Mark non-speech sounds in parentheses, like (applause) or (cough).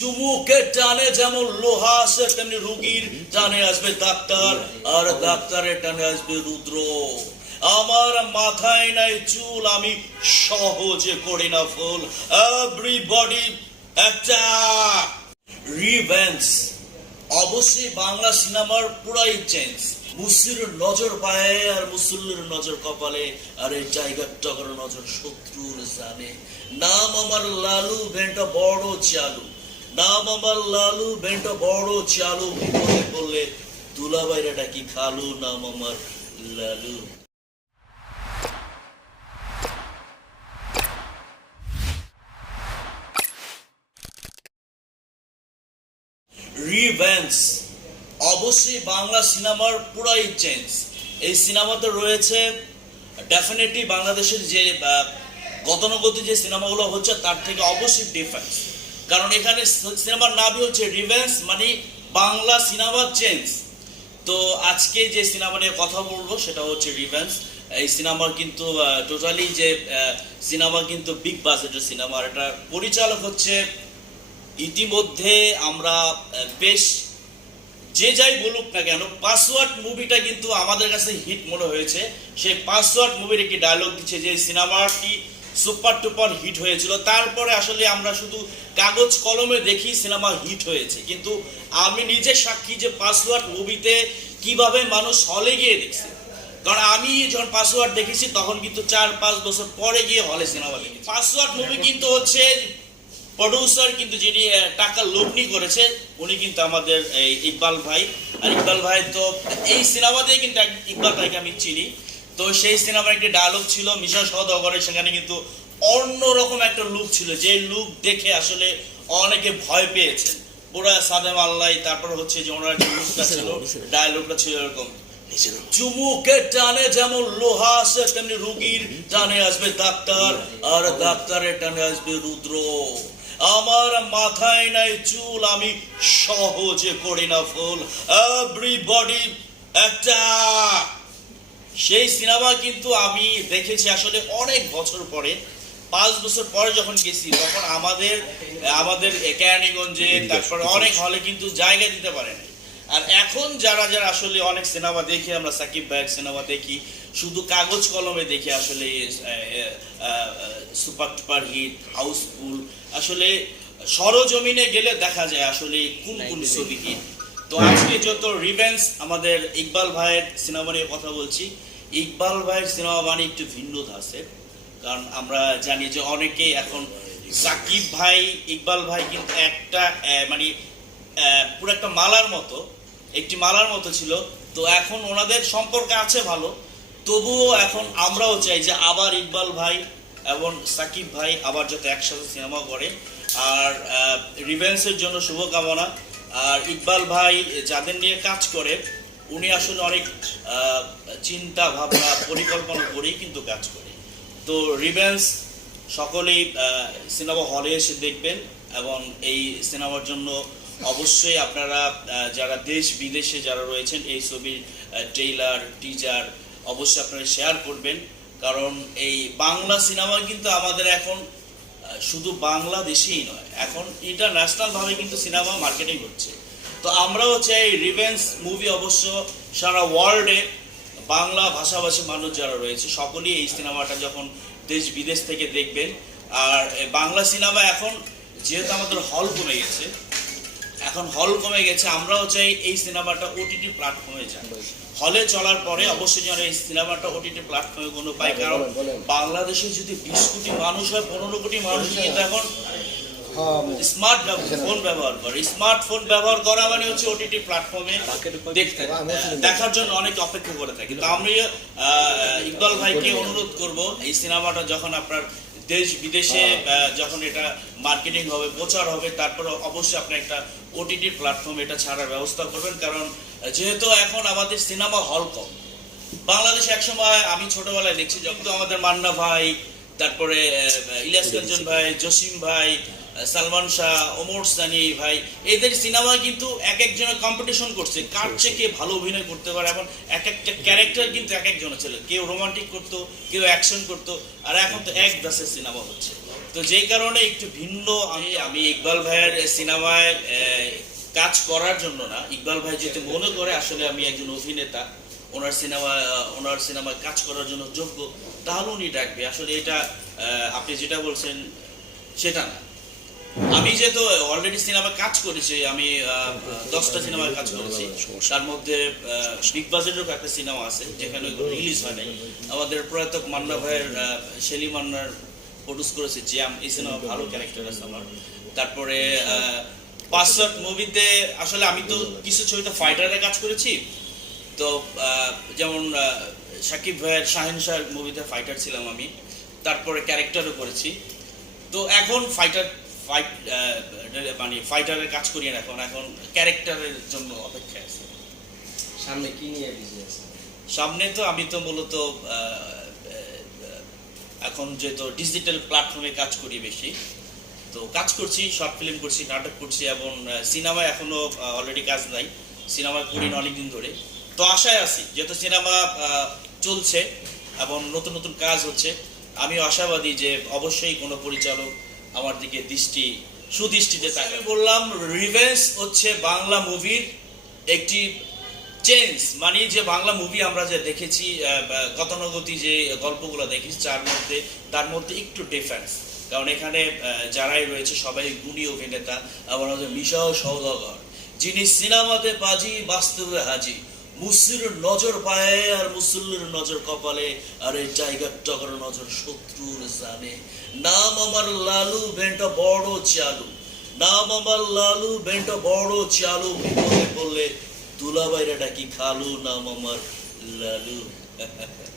চুমুকের টানে যেমন লোহা আসে তেমনি রুগীর টানে আসবে ডাক্তার, আর ডাক্তারের টানে আসবে রুদ্র। আমার মাথায় নাই চুল, আমি সহজে করি না ফুল। এভরিবডি একটা রিভেন্স অবশ্যই বাংলা সিনেমার পুরাই চেঞ্জ মুসির নজর পায়ে আর মুসল্লির নজর কপালে, আর এই জায়গার টগর নজর শত্রুর জানে। নাম আমার লালু, ভেন্টা বড় চালু নাম আমার লালু ভেন্টা বড় চালু। বিপদে খালু? নাম আমার লালু। রিভেন্স অবশ্যই বাংলা সিনেমার পুরাই চেঞ্জ এই সিনেমাতে রয়েছে ডেফিনেটলি বাংলাদেশের যে গতানুগতিক যে সিনেমাগুলো হচ্ছে, তার থেকে অবশ্যই ডিফারেন্স কারণ এখানে সিনেমার নামই হচ্ছে রিভেন্স মানে বাংলা সিনেমা চেঞ্জ তো আজকে যে সিনেমা নিয়ে কথা বলব, সেটা হচ্ছে রিভেন্স এই সিনেমার কিন্তু টোটালি যে সিনেমা কিন্তু বিগ বাজেটের সিনেমা। আর এটার পরিচালক হচ্ছে, ইতিমধ্যে আমরা বেশ যে যাই বলুক না কেন পাসওয়ার্ড মুভিটা কিন্তু আমাদের কাছে হিট মনে হয়েছে। সেই পাসওয়ার্ড মুভির একটি ডায়লগ দিচ্ছে যে সিনেমাটি সুপার টুপার হিট হয়েছিল। তারপরে আসলে আমরা শুধু কাগজ কলমে দেখি সিনেমা হিট হয়েছে। কিন্তু আমি নিজে সাক্ষী যে পাসওয়ার্ড মুভিতে কীভাবে মানুষ হলে গিয়ে দেখছে। কারণ আমি যখন পাসওয়ার্ড দেখেছি, তখন কিন্তু চার পাঁচ বছর পরে গিয়ে হলে সিনেমা দেখেছি। পাসওয়ার্ড মুভি কিন্তু হচ্ছে প্রডিউসার কিন্তু যিনি টাকা লগ্নি করেছে, উনি কিন্তু আমাদের এই ইকবাল ভাই। আর ইকবাল ভাই তো এই সিনেমা দিয়ে কিন্তু ইকবাল ভাইকে আমি চিনি। তো সেই সিনেমার একটি ডায়লগ ছিল মিশা সহদগরের সেখানে কিন্তু অন্যরকম একটা লুক ছিল যে লুক দেখে আসলে অনেকে ভয় পেয়েছেন পুরা সাদেম আল্লাহ তারপর হচ্ছে যে ওনার যে লুকটা ছিল ডায়লগটা ছিল এরকম। চুমুকের টানে যেমন লোহা আসে তেমনি রুগীর টানে আসবে ডাক্তার আর ডাক্তারের টানে আসবে রুদ্র। আমার মাথায় নাই চুল আমি সহজে করি না ফুল। এভরিবডি একটা সেই সিনেমা কিন্তু আমি দেখেছি আসলে অনেক বছর পরে। পাঁচ বছর পরে যখন গেছি তখন আমাদের আমাদের কেরানীগঞ্জে তারপরে অনেক হলে কিন্তু জায়গা দিতে পারে নাই আর এখন যারা যারা আসলে অনেক সিনেমা দেখি আমরা সাকিব ভাইয়ের সিনেমা দেখি শুধু কাগজ কলমে দেখি আসলে সুপার টুপার হিট হাউসফুল আসলে সরজমিনে গেলে দেখা যায় আসলে কোন কোন ছবি হিট তো আজকে যত রিভেন্স আমাদের ইকবাল ভাইয়ের সিনেমা নিয়ে কথা বলছি ইকবাল ভাইয়ের সিনেমা মানে একটু ভিন্ন ধাঁচের কারণ আমরা জানি যে অনেকেই এখন সাকিব ভাই ইকবাল ভাই কিন্তু একটা মানে পুরো একটা মালার মতো একটি মালার মতো ছিল। তো এখন ওনাদের সম্পর্ক আছে ভালো। তবুও এখন আমরাও চাই যে আবার ইকবাল ভাই এবং সাকিব ভাই আবার যাতে একসাথে সিনেমা করে। আর রিভেন্সের জন্য শুভকামনা। আর ইকবাল ভাই যাদের নিয়ে কাজ করে, উনি আসলে অনেক চিন্তা ভাবনা পরিকল্পনা করেই কিন্তু কাজ করে। তো রিভেন্স সকলেই সিনেমা হলে এসে দেখবেন এবং এই সিনেমার জন্য অবশ্যই আপনারা যারা দেশ বিদেশে যারা রয়েছেন, এই ছবির ট্রেইলার, টিজার অবশ্যই আপনারা শেয়ার করবেন। কারণ এই বাংলা সিনেমা কিন্তু আমাদের এখন শুধু বাংলাদেশেই নয়, এখন ইন্টারন্যাশনালভাবে কিন্তু সিনেমা মার্কেটিং হচ্ছে। তো আমরাও চাই রিভেন্স মুভি অবশ্য সারা ওয়ার্ল্ডে বাংলা ভাষাভাষী মানুষ যারা রয়েছে, সকলেই এই সিনেমাটা যখন দেশ বিদেশ থেকে দেখবেন। আর বাংলা সিনেমা এখন যেহেতু আমাদের হল কমে গেছে এখন হল কমে গেছে আমরাও চাই এই সিনেমাটা ওটিটি প্ল্যাটফর্মে যায় হলে চলার পরে অবশ্যই যেন এই সিনেমাটা ওটিটি প্ল্যাটফর্মে কোনো পায় কারণ বাংলাদেশে যদি বিশ কোটি মানুষ হয় পনেরো কোটি মানুষ কিন্তু এখন স্মার্ট ফোন ব্যবহার করে। স্মার্টফোন ব্যবহার করা মানে হচ্ছে ওটিটি প্ল্যাটফর্মে দেখতে দেখার জন্য অনেকে অপেক্ষা করে থাকে। তো আমি আহ, ইকবাল ভাইকে অনুরোধ করব এই সিনেমাটা যখন আপনার দেশ বিদেশে আহ, যখন এটা মার্কেটিং হবে প্রচার হবে তারপরে অবশ্যই আপনি একটা ওটিটি প্ল্যাটফর্ম এটা ছাড়ার ব্যবস্থা করবেন। কারণ যেহেতু এখন আমাদের সিনেমা হল কম বাংলাদেশে একসময় আমি ছোটবেলায় দেখছি যখন তো আমাদের মান্না ভাই তারপরে ইলিয়াস কাঞ্চন ভাই জসিম ভাই সালমান শাহ ওমর সানি ভাই এদের সিনেমা কিন্তু এক একজনের কম্পিটিশন করছে। কার চেয়ে কে ভালো অভিনয় করতে পারে এখন এক একটা ক্যারেক্টার কিন্তু এক একজনের ছিল কেউ রোমান্টিক করতো কেউ অ্যাকশন করতো আর এখন তো এক দাসের সিনেমা হচ্ছে। তো যেই কারণে একটু ভিন্ন আমি আমি ইকবাল ভাইয়ের সিনেমায় কাজ করার জন্য না ইকবাল ভাই যেহেতু মনে করে আসলে আমি একজন অভিনেতা ওনার সিনেমা ওনার সিনেমায় কাজ করার জন্য যোগ্য তাহলে উনি ডাকবে। আসলে এটা আপনি যেটা বলছেন সেটা না। আমি যেহেতু অলরেডি সিনেমায় কাজ করেছি, আমি দশটা সিনেমায় কাজ করেছি। তার মধ্যে বিগ বাজেটেরও একটা সিনেমা আছে, যেখানে রিলিজ হয় নাই। আমাদের প্রয়াত মান্না ভাইয়ের শেলি মান্নার প্রডিউস করেছে জ্যাম এই সিনেমা ভালো ক্যারেক্টার আছে আমার। তারপরে পাসওয়ার্ড মুভিতে আসলে আমি তো কিছু ছবিতে ফাইটারে কাজ করেছি। তো যেমন সাকিব ভাইয়ের, শাহিন শাহ মুভিতে ফাইটার ছিলাম আমি। তারপরে ক্যারেক্টারও করেছি। তো এখন ফাইটার ফাইট মানে ফাইটারের কাজ করি না এখন এখন ক্যারেক্টারের জন্য অপেক্ষায় আছি। সামনে কি নিয়ে বিজি আছে? সামনে তো আমি তো মূলত এখন যেহেতু ডিজিটাল প্ল্যাটফর্মে কাজ করি বেশি তো কাজ করছি শর্ট ফিল্ম করছি নাটক করছি এবং সিনেমায় এখনও অলরেডি কাজ নাই। সিনেমায় করি না অনেকদিন ধরে। তো আশায় আছি যেহেতু সিনেমা চলছে এবং নতুন নতুন কাজ হচ্ছে আমি আশাবাদী যে অবশ্যই কোনো পরিচালক আমার দিকে দৃষ্টি সুদৃষ্টিতে তাকে আমি বললাম রিভেন্স হচ্ছে বাংলা মুভির একটি চেঞ্জ মানে যে বাংলা মুভি আমরা যে দেখেছি গতানুগতি যে গল্পগুলো দেখেছি তার মধ্যে তার মধ্যে একটু ডিফারেন্স কারণ এখানে যারাই রয়েছে, সবাই গুণী অভিনেতা, আবার হচ্ছে মিশাও সৌদাগর যিনি সিনেমাতে বাজি বাস্তবে হাজি। মুসির নজর পায়ে আর মুসল্লির নজর কপালে, আর এই টাইগার টগর নজর শত্রুর জানে। নাম আমার লালু, ভেন্টা বড় চালু। নাম আমার লালু, ভেন্টা বড় চালু। বিপদে বললে দুলাবাইরা ডাকি খালু, নাম আমার লালু। (laughs)